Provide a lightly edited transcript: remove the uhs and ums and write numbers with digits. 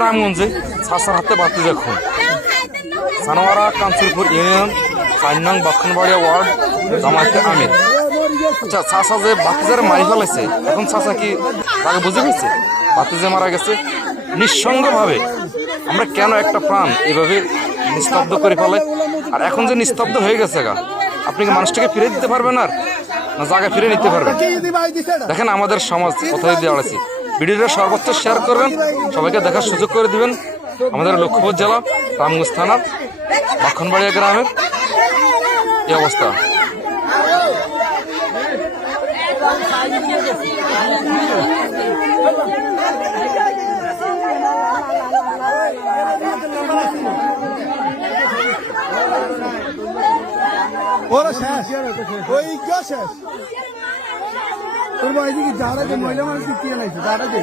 রামগঞ্জে চাচার হাতে বাতিজা খুন। সানোয়ারা কাঞ্চুরপুর ইউনিয়ন 4 নং বাক্ষণবাড়িয়া ওয়ার্ড জামায়াতে আমির। আচ্ছা, চাচা যে বাতিজারে মারি ফেলেছে, এখন চাচা কি তাকে বুঝে গেছে বাতিজা মারা গেছে? নিঃসঙ্গভাবে আমরা কেন একটা প্রাণ এভাবে নিস্তব্ধ করে ফেলে? আর এখন যে নিস্তব্ধ হয়ে গেছে গা, আপনি কি মানুষটাকে ফিরে দিতে পারবেন আর না জায়গা ফিরে নিতে পারবেন? দেখেন আমাদের সমাজ কোথায় দিয়ে আড়াইছি। ভিডিওটা সর্বোচ্চ শেয়ার করবেন, সবাইকে দেখার সুযোগ করে দিবেন। আমাদের লক্ষ্মীপুর জেলা রামগঞ্জ থানার বাক্ষণবাড়িয়া গ্রামের এই অবস্থা। ওরা শেষ, ওই কেউ শেষ। তোর বাড়ি থেকে যারা যে মহিলা মানুষ কি নাইছে, যারা যে